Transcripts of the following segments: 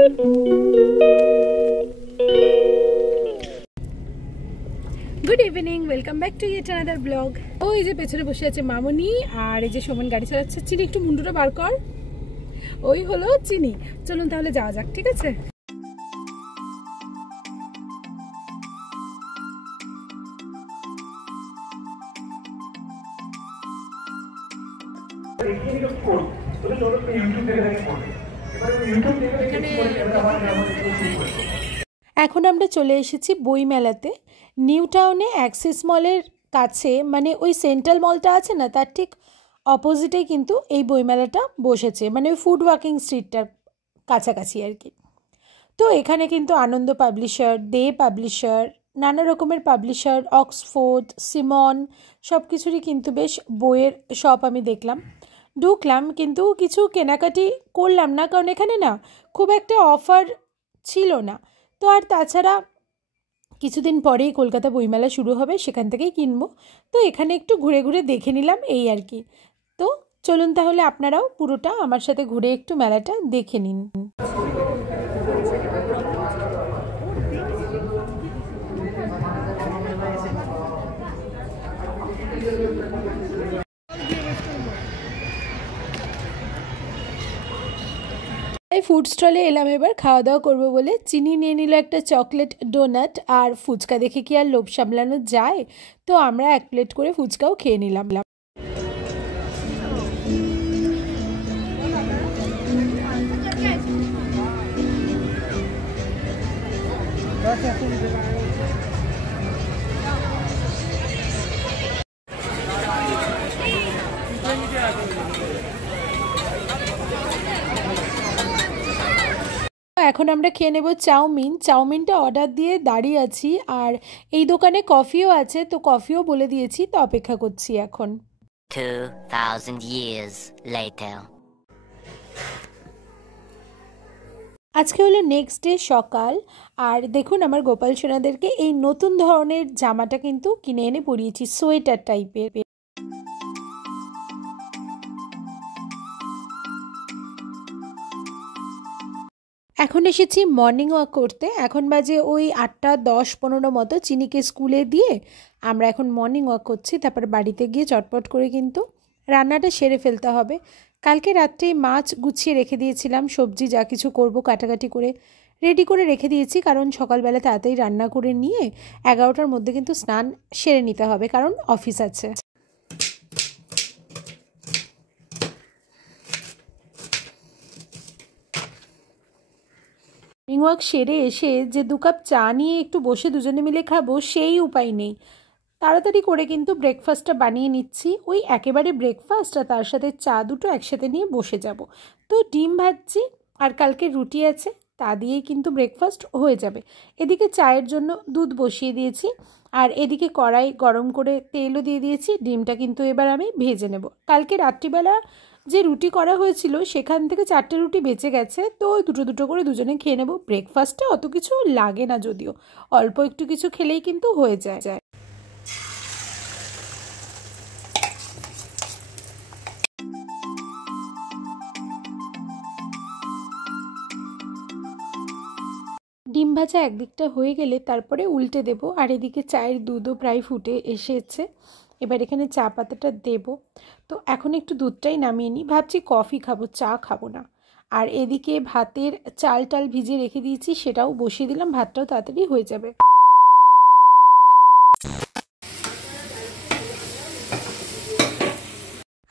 Good evening, welcome back to yet another blog. ওই যে পেছনে বসে আছে মামনি, আর এই যে সোমন গাড়ি চালাচ্ছে। চিনি, একটু মুন্ডুটা বার কর। ওই হলো চিনি। চলুন তাহলে যাওয়া যাক, ঠিক আছে? এখন আমরা চলে এসেছি বইমেলাতে, নিউ টাউনে অ্যাক্সিস মলের কাছে, মানে ওই সেন্ট্রাল মলটা আছে না, তার ঠিক অপোজিটে কিন্তু এই বইমেলাটা বসেছে, মানে ওই ফুড ওয়াকিং স্ট্রিটটার কাছাকাছি আর কি। তো এখানে কিন্তু আনন্দ পাবলিশার, দে পাবলিশার, নানা রকমের পাবলিশার, অক্সফোর্ড, সিমন, সব কিছুরই কিন্তু বেশ বইয়ের শপ আমি দেখলাম। ঢুকলাম কিন্তু কিছু কেনাকাটি করলাম না, কারণ এখানে না খুব একটা অফার ছিল না। তো আর তাছাড়া কিছুদিন পরেই কলকাতা বইমেলা শুরু হবে, সেখান থেকেই কিনবো। তো এখানে একটু ঘুরে ঘুরে দেখে নিলাম, এই আর কি। তো চলুন তাহলে আপনারাও পুরোটা আমার সাথে ঘুরে একটু মেলাটা দেখে নিন। এই ফুড স্টলে এলাম এবার খাওয়া দাওয়া করবো বলে। চিনি নিয়ে নিল একটা চকলেট ডোনাট, আর ফুচকা দেখে কি আর লোভ সামলানো যায়, তো আমরা এক প্লেট করে ফুচকাও খেয়ে নিলাম। এখন আমরা খেয়ে নেব চাউমিন। চাউমিনটা অর্ডার দিয়ে দাঁড়িয়ে আছি, আর এই দোকানে কফিও আছে, তো কফিও বলে দিয়েছি, তো অপেক্ষা করছি এখন। 2000 years later. আজকে হলো নেক্সট ডে সকাল, আর দেখুন আমার গোপাল সোনাদেরকে এই নতুন ধরনের জামাটা কিন্তু কিনে এনে পরিয়েছি, সোয়েটার টাইপের। এখন এসেছি মর্নিং ওয়াক করতে। এখন বাজে ওই 8টা 10-15 মতো। চিনিকে স্কুলে দিয়ে আমরা এখন মর্নিং ওয়াক করছি, তারপর বাড়িতে গিয়ে চটপট করে কিন্তু রান্নাটা সেরে ফেলতে হবে। কালকে রাত্রেই মাছ গুছিয়ে রেখে দিয়েছিলাম, সবজি যা কিছু করব কাটাকাটি করে রেডি করে রেখে দিয়েছি, কারণ সকালবেলা তাড়াতাড়ি রান্না করে নিয়ে 11টার মধ্যে কিন্তু স্নান সেরে নিতে হবে, কারণ অফিস আছে। মর্নিং ওয়াক সেরে এসে যে 2 কাপ চা নিয়ে একটু বসে দুজনে মিলে খাবো, সেই উপায় নেই। তাড়াতাড়ি করে কিন্তু ব্রেকফাস্টটা বানিয়ে নিচ্ছি, ওই একেবারে ব্রেকফাস্ট আর তার সাথে চা দুটো একসাথে নিয়ে বসে যাব। তো ডিম ভাজছি, আর কালকে রুটি আছে, তা দিয়েই কিন্তু ব্রেকফাস্ট হয়ে যাবে। এদিকে চায়ের জন্য দুধ বসিয়ে দিয়েছি, আর এদিকে কড়াই গরম করে তেলও দিয়ে দিয়েছি। ডিমটা কিন্তু এবার আমি ভেজে নেব। কালকে রাত্রিবেলা যে রুটি করা হয়েছিল সেখান থেকে 4টে রুটি বেঁচে গেছে, তো দুটো দুটো করে দুজনে খেয়ে নেব। ব্রেকফাস্টে অত কিছু লাগে না, যদিও অল্প একটু কিছু খেলেই কিন্তু হয়ে যায়। ডিম ভাজা একদিকটা হয়ে গেলে তারপরে উল্টে দেব, আর এদিকে চায়ের দুধও প্রায় ফুটে এসেছে। এবার এখানে চা পাতাটা দেব। তো এখন একটু দুধটাই নামিয়ে নিই, ভাবছি কফি খাবো, চা খাবো না। আর এদিকে ভাতের চাল টাল ভিজিয়ে রেখে দিয়েছি, সেটাও বসিয়ে দিলাম, ভাতটাও তাড়াতাড়ি হয়ে যাবে।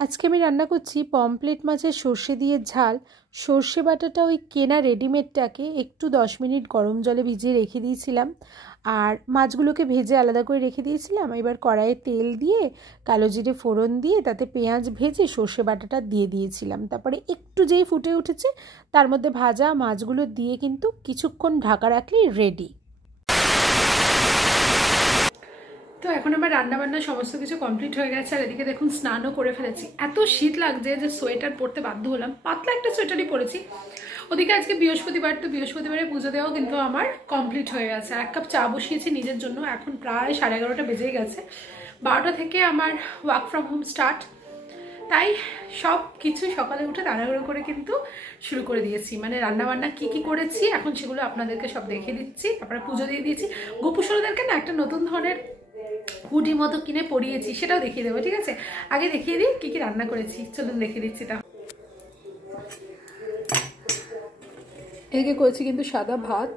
আজকে আমি রান্না করছি পমপ্লেট মাছের সর্ষে দিয়ে ঝাল। সর্ষে বাটাটা ওই কেনা রেডিমেডটাকে একটু 10 মিনিট গরম জলে ভিজিয়ে রেখে দিয়েছিলাম, আর মাছগুলোকে ভেজে আলাদা করে রেখে দিয়েছিলাম। এবার কড়াইয়ে তেল দিয়ে কালো জিরে ফোড়ন দিয়ে তাতে পেঁয়াজ ভেজে সর্ষে বাটাটা দিয়ে দিয়েছিলাম। তারপরে একটু যেই ফুটে উঠেছে তার মধ্যে ভাজা মাছগুলো দিয়ে কিন্তু কিছুক্ষণ ঢাকা রাখলেই রেডি। তো এখন আমার রান্নাবান্না সমস্ত কিছু কমপ্লিট হয়ে গেছে, আর এদিকে দেখুন স্নানও করে ফেলেছি। এত শীত লাগছে যে সোয়েটার পরতে বাধ্য হলাম, পাতলা একটা সোয়েটারই পরেছি। ওদিকে আজকে বৃহস্পতিবার, তো বৃহস্পতিবারে পুজো দেওয়াও কিন্তু আমার কমপ্লিট হয়ে গেছে। আর 1 কাপ চা বসিয়েছি নিজের জন্য, এখন প্রায় 11:30 বেজে গেছে। 12টা থেকে আমার ওয়ার্ক ফ্রম হোম স্টার্ট। তাই সব কিছু সকালে উঠে তাড়াহুড়ো করে কিন্তু শুরু করে দিয়েছি, মানে রান্নাবান্না কি কি করেছি এখন সেগুলো আপনাদেরকে সব দেখিয়ে দিচ্ছি। তারপরে পুজো দিয়ে দিয়েছি, গোপুসোনাদেরকে না একটা নতুন ধরনের হুডি মতো কিনে পরিয়েছি, সেটাও দেখিয়ে দেবো, ঠিক আছে? আগে দেখিয়ে দিই কি কি রান্না করেছি, চলুন দেখিয়ে দিচ্ছি। তা এদিকে করেছি কিন্তু সাদা ভাত,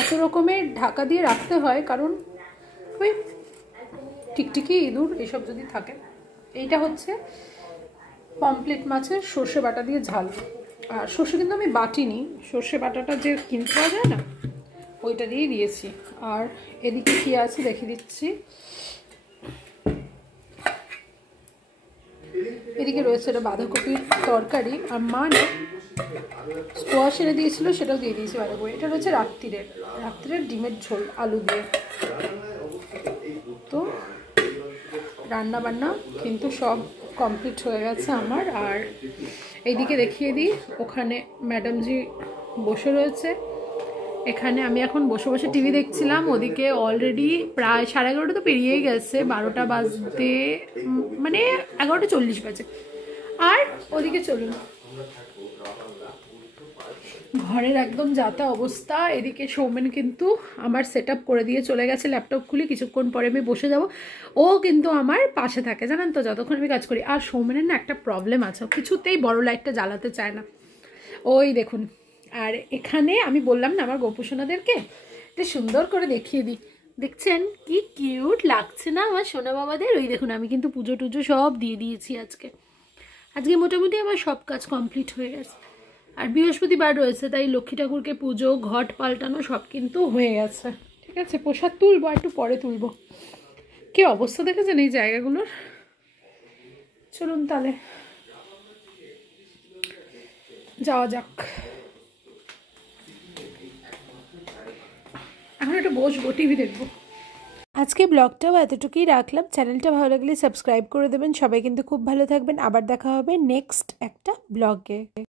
এত রকমের ঢাকা দিয়ে রাখতে হয় কারণ ওই টিকটিকি ইঁদুর এসব যদি থাকে। এইটা হচ্ছে পমফ্লেট মাছের সর্ষে বাটা দিয়ে ঝাল, আর সর্ষে কিন্তু আমি বাটিনি, সর্ষে বাটাটা যে কিনতে পাওয়া যায় না ওইটা দিয়ে দিয়েছি। আর এদিকে কি আছে দেখিয়ে দিচ্ছি, এদিকে রয়েছে এটা বাঁধাকপির তরকারি, আর মা না স্কোয়াশ এনে দিয়েছিল সেটাও দিয়ে দিয়েছি বাঁধাকপি। এটা রয়েছে রাত্রিরের ডিমের ঝোল আলু দিয়ে। তো রান্না বান্না কিন্তু সব কমপ্লিট হয়ে গেছে আমার। আর এইদিকে দেখিয়ে দিই, ওখানে ম্যাডামজি বসে রয়েছে, এখানে আমি এখন বসে বসে টিভি দেখছিলাম। ওদিকে অলরেডি প্রায় 11:30 তো পেরিয়েই গেছে, 12টা বাজতে মানে 11:40 বাজে। আর ওদিকে চলুন, ঘরের একদম যাতা অবস্থা। এদিকে সৌমেন কিন্তু আমার সেট আপ করে দিয়ে চলে গেছে, ল্যাপটপ খুলে কিছুক্ষণ পরে আমি বসে যাব। ও কিন্তু আমার পাশে থাকে জানেন তো, যতক্ষণ আমি কাজ করি। আর সৌমেনের না একটা প্রবলেম আছে, কিছুতেই বড় লাইটটা জ্বালাতে চায় না, ওই দেখুন। আর এখানে আমি বললাম না আমার গোপুসোনাদেরকে এটা সুন্দর করে দেখিয়ে দিই, দেখছেন কি কিউট লাগছে না আমার সোনা বাবাদের? ওই দেখুন, আমি কিন্তু পুজো টুজো সব দিয়ে দিয়েছি আজকে মোটামুটি আমার সব কাজ কমপ্লিট হয়ে গেছে। আর বৃহস্পতিবার রয়েছে তাই লক্ষ্মী ঠাকুরকে পুজো, ঘট পাল্টানো সব কিন্তু হয়ে গেছে, ঠিক আছে? প্রসাদ তুলবো, একটু পরে তুলবো। কি অবস্থা দেখেছেন এই জায়গাগুলোর? চলুন তাহলে যাওয়া যাক, এখন একটু বসবো, টিভি দেখবো। আজকে ব্লগটাও এতটুকুই রাখলাম। চ্যানেলটা ভালো লাগলে সাবস্ক্রাইব করে দেবেন। সবাই কিন্তু খুব ভালো থাকবেন, আবার দেখা হবে নেক্সট একটা ব্লগে।